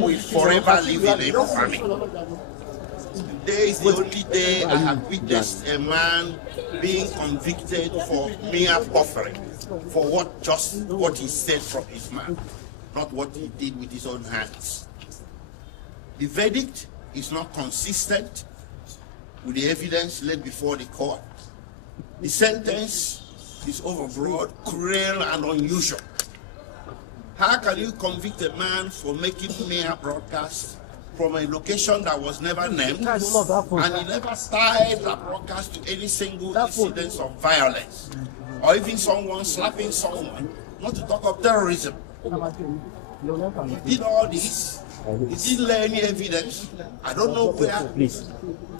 will forever live in infamy. Today is the only day I have witnessed a man being convicted for mere buffering, for what he said from his mouth, not what he did with his own hands. The verdict is not consistent with the evidence laid before the court. The sentence is overbroad, cruel, and unusual. How can you convict a man for making mere broadcasts from a location that was never named, and he never tied that broadcast to any single incident of violence, or even someone slapping someone, not to talk of terrorism? He did all this. He didn't lay any evidence. I don't know where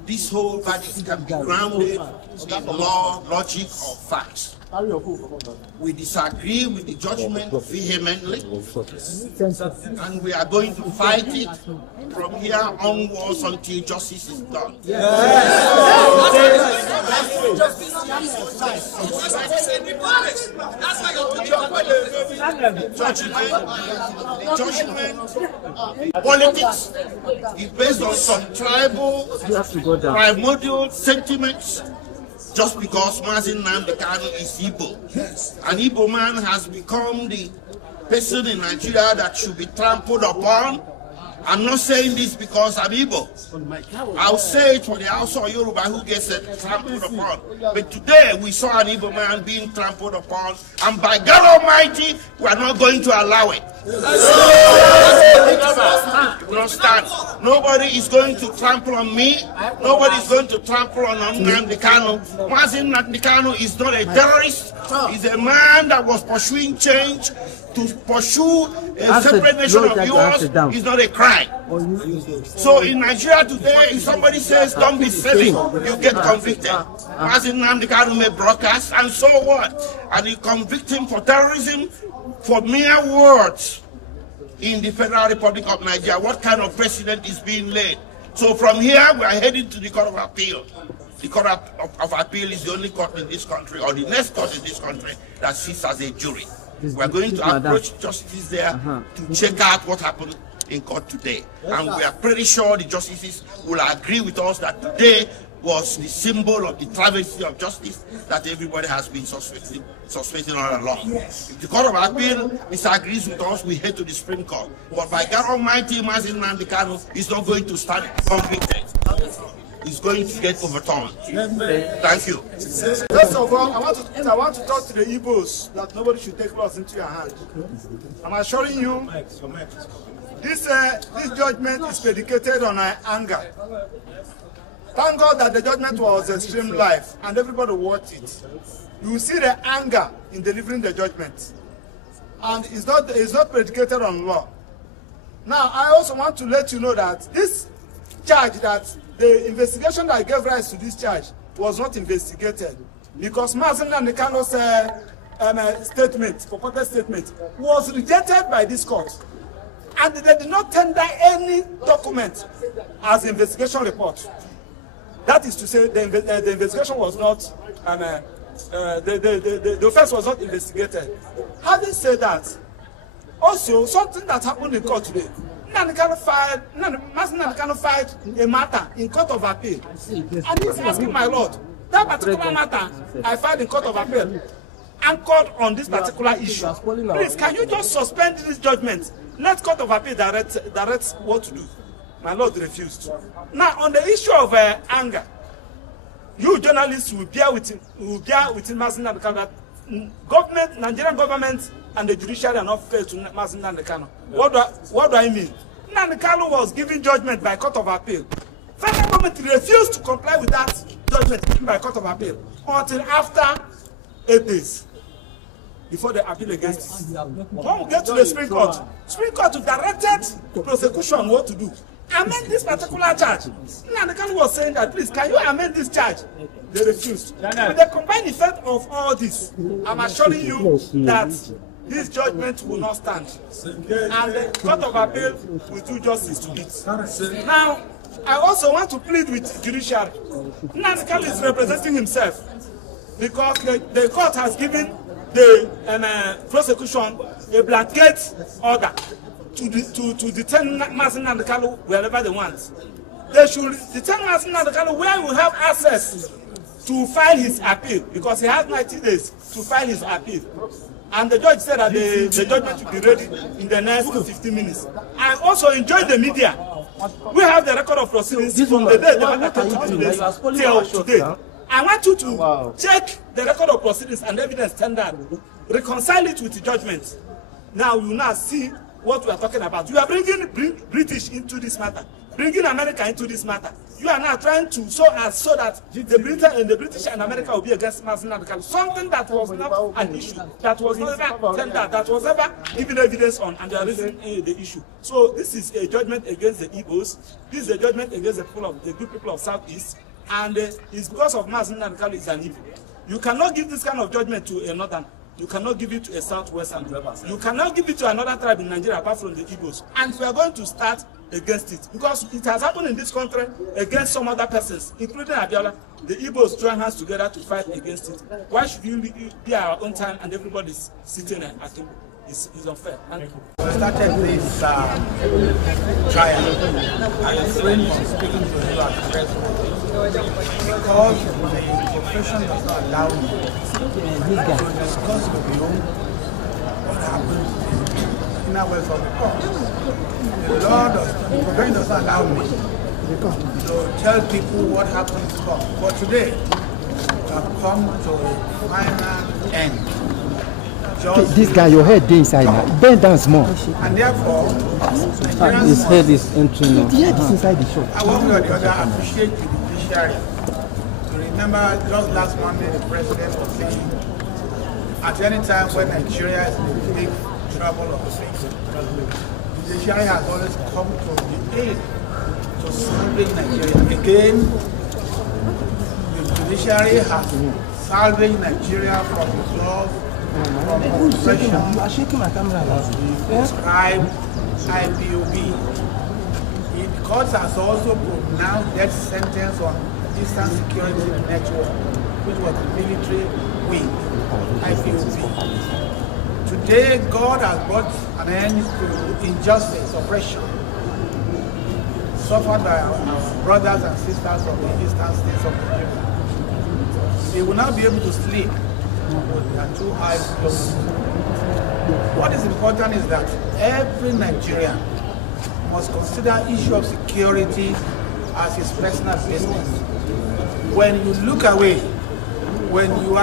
this whole verdict can be grounded in law, logic, or facts. We disagree with the judgment vehemently, and we are going to fight it from here onwards until justice is done. Judgment, politics is based on some tribal, primordial sentiments. Just because Nnamdi is Igbo. An Igbo man has become the person in Nigeria that should be trampled upon. I'm not saying this because I'm Igbo. I'll say it for the Hausa or Yoruba who gets trampled upon. But today we saw an Igbo man being trampled upon, and by God Almighty, we are not going to allow it. No stand. Nobody is going to trample on me. Nobody is going to trample on Nnamdi Kanu. Nnamdi Kanu is not a terrorist. He's a man that was pursuing change. To pursue a separate nation of yours is not a crime. So in Nigeria today, if somebody says don't be silly, you get convicted. Nnamdi Kanu may broadcast, and so what? And you convict him for terrorism for mere words in the Federal Republic of Nigeria. What kind of precedent is being laid? So from here, we are heading to the Court of Appeal. The Court of Appeal is the only court in this country, or the next court in this country, that sits as a jury. We are going to approach justices there to check out what happened in court today. And we are pretty sure the justices will agree with us that today was the symbol of the travesty of justice that everybody has been suspecting all along. If the Court of Appeal disagrees with us, we head to the Supreme Court. But by God Almighty, Nnamdi Kanu is not going to stand convicted. Is going to get overturned. Thank you. First of all, I want to talk to the Igbos that nobody should take laws into your hand. I'm assuring you, this judgment is predicated on anger. Thank God that the judgment was extreme life and everybody watched it. You will see the anger in delivering the judgment, and it's not predicated on law. Now, I also want to let you know that this charge, that the investigation that gave rise to this charge was not investigated, because Nnamdi Kanu's statement, purported statement, was rejected by this court, and they did not tender any document as investigation report. That is to say, the investigation was not, the offense was not investigated. Having said that, also something that happened in court today. Nnamdi Kanu filed a matter in Court of Appeal, and he's asking, my lord, that particular matter I filed in Court of Appeal anchored on this particular issue. Please, can you just suspend this judgment? Let Court of Appeal direct what to do. My lord refused. Now, on the issue of anger, you journalists will bear with Nnamdi Kanu that government, Nigerian government, and the judiciary are not fair to Nnamdi Kanu. What do I mean? Nnamdi Kanu was given judgment by Court of Appeal. Federal government refused to comply with that judgment given by Court of Appeal until after 8 days before the appeal against it. When we get to the Supreme Court directed the prosecution what to do. Amend this particular charge. Nnamdi Kanu was saying that, please, can you amend this charge? They refused. With the combined effect of all this, I'm assuring you that this judgment will not stand, and the Court of Appeal will do justice to it. Now, I also want to plead with judiciary. Nnamdi Kanu is representing himself, because the court has given the prosecution a blanket order to detain Nnamdi Kalu wherever they want. They should detain Nnamdi Kalu where we have access to file his appeal, because he has 90 days to file his appeal. And the judge said that the judgment will be ready in the next 15 minutes. And also enjoy the media. We have the record of proceedings from the day the matter came to this till today. I want you to check the record of proceedings and evidence tendered, reconcile it with the judgment. Now you now see what we are talking about. You are bringing British into this matter, bringing America into this matter. You are now trying to so that the British and America will be against Nnamdi Kalu. Something that was not an issue, that was never tendered, that was never given evidence on, and they are raising the issue. So this is a judgment against the Igbos. This is a judgment against the good people of Southeast, and it's because of Nnamdi Kalu is an evil. You cannot give this kind of judgment to a northern. You cannot give it to a southwestern. You cannot give it to another tribe in Nigeria apart from the Igbos. And we are going to start against it, because it has happened in this country against some other persons, including Abiola. The Igbos join hands together to fight against it. Why should you be our own time and everybody's sitting at table? It's unfair. Thank you. We started this trial. I refrain from speaking to you at the press because the profession does not allow me to discuss with you what happened in our West of the court. The profession does not allow me to tell people what happened in court. But today, we have come to a final end. This guy, your head is inside now. Bend down small. And therefore, his head is entering now. The head is inside the shop. I one way or the other appreciate the judiciary. You remember just last Monday the president was saying, at any time when Nigeria is in big trouble or things, the judiciary has always come to the aid to salvage Nigeria. Again, the judiciary has salvaged Nigeria from the laws, from oppression. You are shaking my camera. Prescribed IPOB. The court has also pronounced death sentence on Eastern Security Network, which was the military wing, IPOB. Today, God has brought an end to injustice, oppression, suffered by our brothers and sisters from the eastern states of Nigeria. They will not be able to sleep with their two eyes closed. What is important is that every Nigerian must consider issue of security as his personal business. When you look away, when you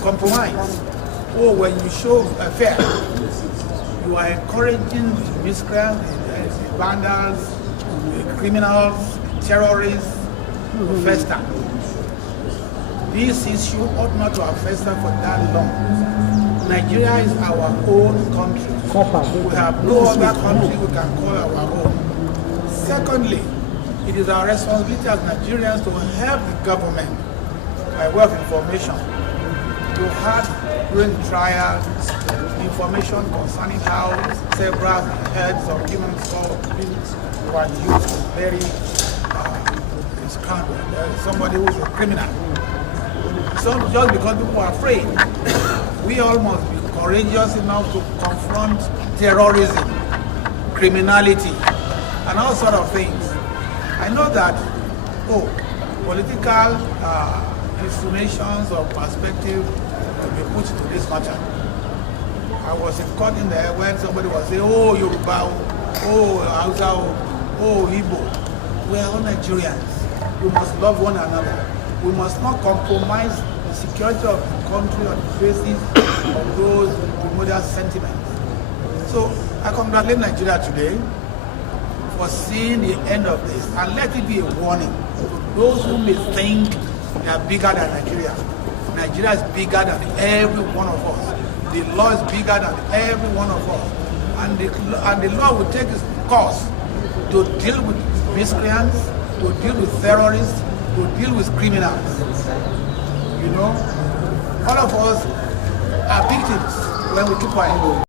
compromise, or when you show fear, you are encouraging the miscreants, the vandals, the criminals, the terrorists to fester. This issue ought not to have festered for that long. Nigeria is our own country. We have no other country we can call our own. Secondly, it is our responsibility as Nigerians to help the government by way of information, to have during the trial information concerning how several heads of human beings were used to bury somebody who is a criminal. So just because people are afraid, we all must be courageous enough to confront terrorism, criminality, and all sort of things. I know that, political insinuations or perspective will be put to this matter. I was in court in there when somebody was saying, oh, Yoruba, oh, Hausa, oh, Igbo. We are all Nigerians. We must love one another. We must not compromise the security of the country on the basis of those primordial sentiments. So I congratulate Nigeria today for seeing the end of this, and let it be a warning to those who may think they are bigger than Nigeria. Nigeria is bigger than every one of us. The law is bigger than every one of us. And the law will take its course to deal with miscreants, to deal with terrorists, to deal with criminals. You know, all of us are victims when we keep quiet.